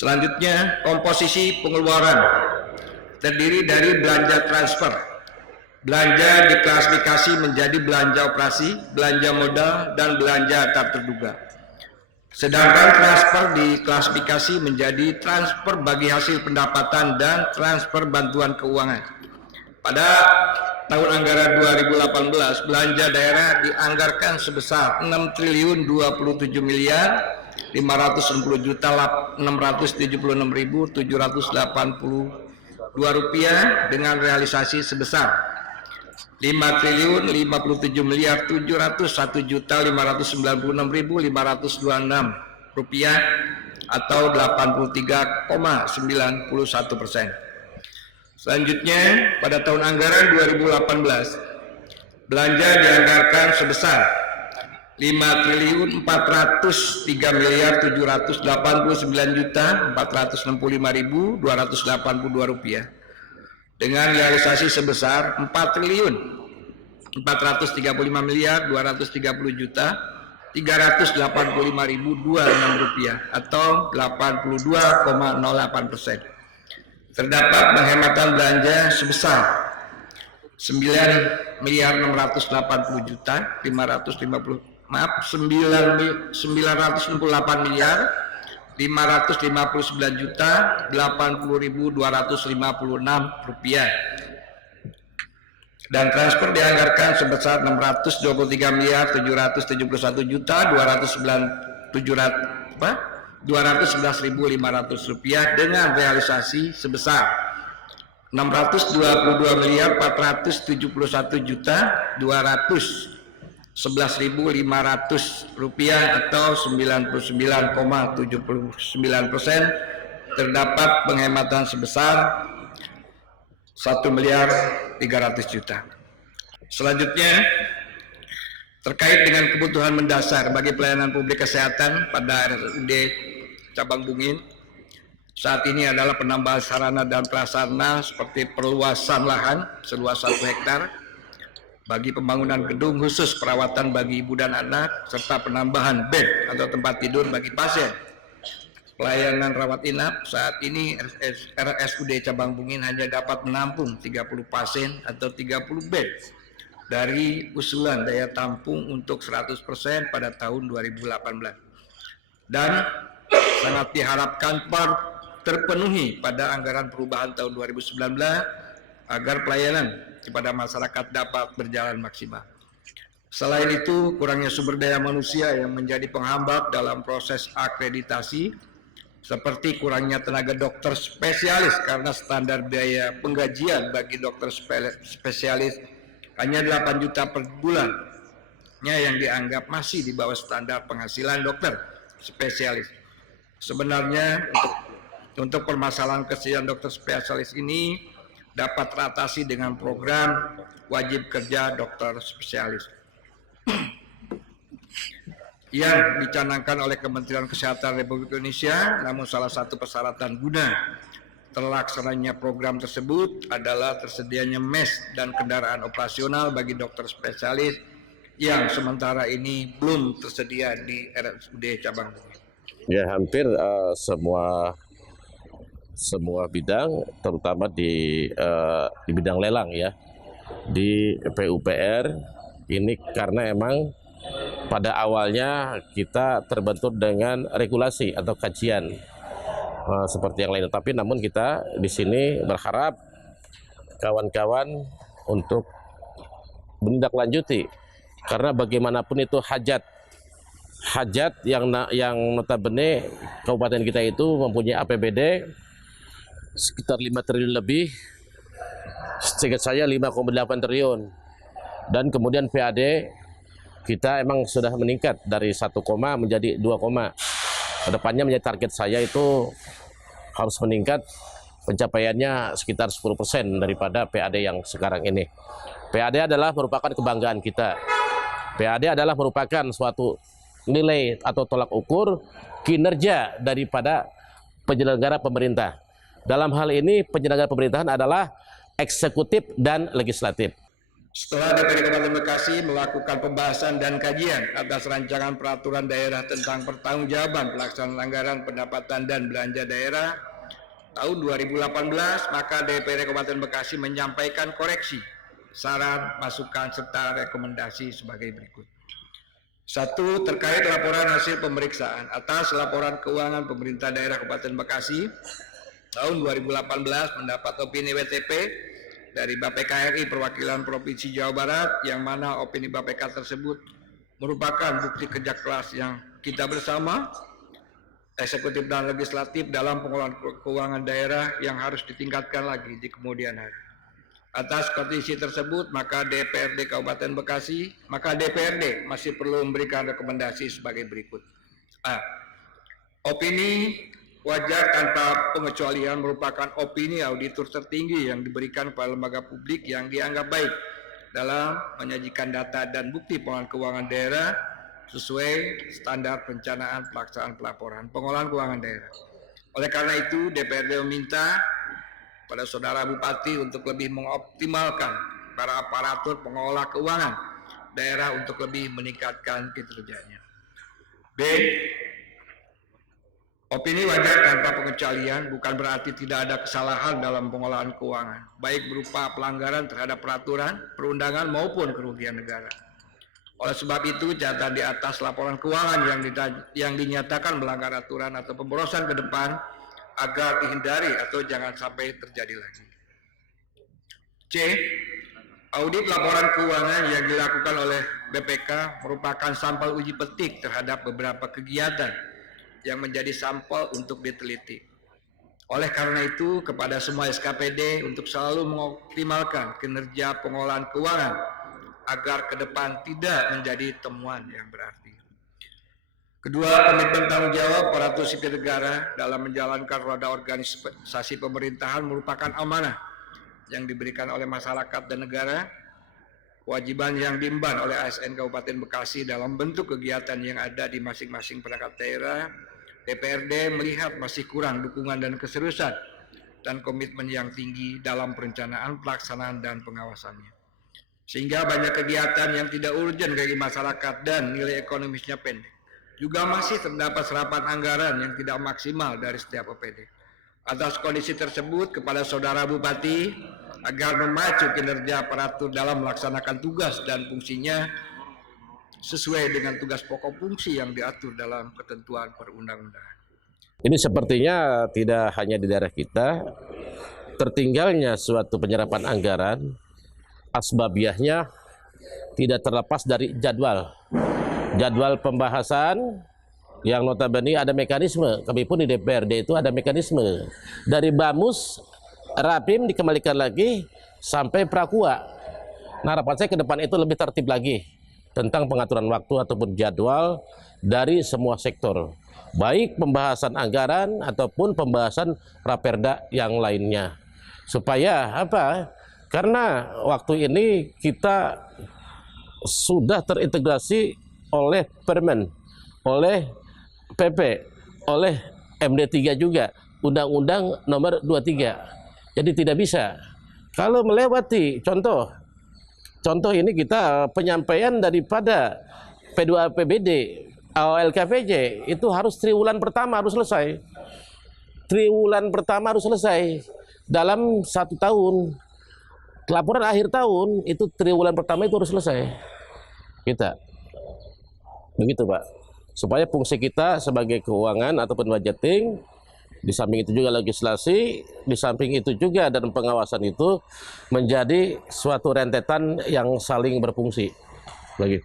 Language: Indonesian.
Selanjutnya, komposisi pengeluaran terdiri dari belanja transfer. Belanja diklasifikasi menjadi belanja operasi, belanja modal, dan belanja tak terduga. Sedangkan transfer diklasifikasi menjadi transfer bagi hasil pendapatan dan transfer bantuan keuangan. Pada tahun anggaran 2018, belanja daerah dianggarkan sebesar 6.027.676.782 rupiah dengan realisasi sebesar 5.057.701.596.526 rupiah atau 83,91%. Selanjutnya, pada tahun anggaran 2018, belanja dianggarkan sebesar 5.403.789.465.282 rupiah dengan realisasi sebesar 4.435.230.385.206 rupiah atau 82,08%. Terdapat penghematan belanja sebesar 9.568.559.80.256 rupiah dan transfer dianggarkan sebesar 623.731.211.500 rupiah dengan realisasi sebesar 621.471.211.500 rupiah atau 99,79%. Terdapat penghematan sebesar 1.300.000.000. Selanjutnya, terkait dengan kebutuhan mendasar bagi pelayanan publik kesehatan pada RSUD Cabang Bungin, saat ini adalah penambahan sarana dan prasarana seperti perluasan lahan seluas 1 hektar bagi pembangunan gedung khusus perawatan bagi ibu dan anak, serta penambahan bed atau tempat tidur bagi pasien. Pelayanan rawat inap saat ini RSUD Cabang Bungin hanya dapat menampung 30 pasien atau 30 bed dari usulan daya tampung untuk 100% pada tahun 2018. Dan sangat diharapkan terpenuhi pada anggaran perubahan tahun 2019 agar pelayanan kepada masyarakat dapat berjalan maksimal. Selain itu, kurangnya sumber daya manusia yang menjadi penghambat dalam proses akreditasi, seperti kurangnya tenaga dokter spesialis karena standar biaya penggajian bagi dokter spesialis hanya 8 juta per bulannya yang dianggap masih di bawah standar penghasilan dokter spesialis. Sebenarnya untuk permasalahan kesehatan dokter spesialis ini dapat teratasi dengan program wajib kerja dokter spesialis yang dicanangkan oleh Kementerian Kesehatan Republik Indonesia. Namun salah satu persyaratan guna terlaksananya program tersebut adalah tersedianya mes dan kendaraan operasional bagi dokter spesialis yang sementara ini belum tersedia di RSUD Cabang Bungin. Ya, hampir semua bidang, terutama di bidang lelang ya, di PUPR ini karena emang pada awalnya kita terbentur dengan regulasi atau kajian seperti yang lain. Tapi namun kita di sini berharap kawan-kawan untuk menindaklanjuti, karena bagaimanapun itu hajat yang notabene kabupaten kita itu mempunyai APBD sekitar 5 triliun lebih, seingat saya 5,8 triliun, dan kemudian PAD kita emang sudah meningkat dari 1, menjadi 2. Kedepannya menjadi target saya itu harus meningkat pencapaiannya sekitar 10% daripada PAD yang sekarang ini. PAD adalah merupakan kebanggaan kita. PAD adalah merupakan suatu nilai atau tolak ukur kinerja daripada penyelenggara pemerintah. Dalam hal ini penyelenggara pemerintahan adalah eksekutif dan legislatif. Setelah DPRD Kabupaten Bekasi melakukan pembahasan dan kajian atas rancangan peraturan daerah tentang pertanggungjawaban pelaksanaan anggaran pendapatan dan belanja daerah tahun 2018, maka DPRD Kabupaten Bekasi menyampaikan koreksi, saran, masukan, serta rekomendasi sebagai berikut. 1. Terkait laporan hasil pemeriksaan atas laporan keuangan pemerintah daerah Kabupaten Bekasi tahun 2018 mendapat opini WTP dari BAPK RI Perwakilan Provinsi Jawa Barat, yang mana opini BAPK tersebut merupakan bukti kerja keras yang kita bersama, eksekutif dan legislatif, dalam pengelolaan keuangan daerah yang harus ditingkatkan lagi di kemudian hari. Atas kondisi tersebut, maka DPRD masih perlu memberikan rekomendasi sebagai berikut. A. Opini wajar tanpa pengecualian merupakan opini auditor tertinggi yang diberikan kepada lembaga publik yang dianggap baik dalam menyajikan data dan bukti pengelolaan keuangan daerah sesuai standar perencanaan pelaksanaan pelaporan pengelolaan keuangan daerah. Oleh karena itu, DPRD meminta pada Saudara Bupati untuk lebih mengoptimalkan para aparatur pengelola keuangan daerah untuk lebih meningkatkan kinerjanya. B. Opini wajar tanpa pengecualian bukan berarti tidak ada kesalahan dalam pengelolaan keuangan, baik berupa pelanggaran terhadap peraturan, perundangan maupun kerugian negara. Oleh sebab itu, catatan di atas laporan keuangan yang dinyatakan melanggar aturan atau pemborosan ke depan agar dihindari atau jangan sampai terjadi lagi. C. Audit laporan keuangan yang dilakukan oleh BPK merupakan sampel uji petik terhadap beberapa kegiatan yang menjadi sampel untuk diteliti. Oleh karena itu, kepada semua SKPD untuk selalu mengoptimalkan kinerja pengelolaan keuangan agar ke depan tidak menjadi temuan yang berarti. Kedua, komitmen tanggung jawab aparatur sipil negara dalam menjalankan roda organisasi pemerintahan merupakan amanah yang diberikan oleh masyarakat dan negara. Kewajiban yang diemban oleh ASN Kabupaten Bekasi dalam bentuk kegiatan yang ada di masing-masing perangkat daerah, DPRD melihat masih kurang dukungan dan keseriusan dan komitmen yang tinggi dalam perencanaan, pelaksanaan, dan pengawasannya. Sehingga banyak kegiatan yang tidak urgen bagi masyarakat dan nilai ekonomisnya pendek. Juga masih terdapat serapan anggaran yang tidak maksimal dari setiap OPD. Atas kondisi tersebut, kepada Saudara Bupati agar memacu kinerja aparatur dalam melaksanakan tugas dan fungsinya sesuai dengan tugas pokok fungsi yang diatur dalam ketentuan perundang-undangan. Ini sepertinya tidak hanya di daerah kita, tertinggalnya suatu penyerapan anggaran, asbabiahnya tidak terlepas dari jadwal pembahasan yang notabene ada mekanisme. Kami pun di DPRD itu ada mekanisme dari Bamus, Rapim dikembalikan lagi sampai Prakua. Nah, harapan saya ke depan itu lebih tertib lagi tentang pengaturan waktu ataupun jadwal dari semua sektor, baik pembahasan anggaran ataupun pembahasan raperda yang lainnya. Supaya apa? Karena waktu ini kita sudah terintegrasi oleh Permen, oleh PP, oleh MD3 juga, Undang-Undang Nomor 23. Jadi tidak bisa kalau melewati contoh ini kita penyampaian daripada P2APBD LKPJ itu harus triwulan pertama harus selesai. Triwulan pertama harus selesai dalam 1 tahun. Laporan akhir tahun itu triwulan pertama itu harus selesai. Kita begitu, Pak. Supaya fungsi kita sebagai keuangan ataupun budgeting, di samping itu juga legislasi, di samping itu juga dan pengawasan itu menjadi suatu rentetan yang saling berfungsi. Lagi.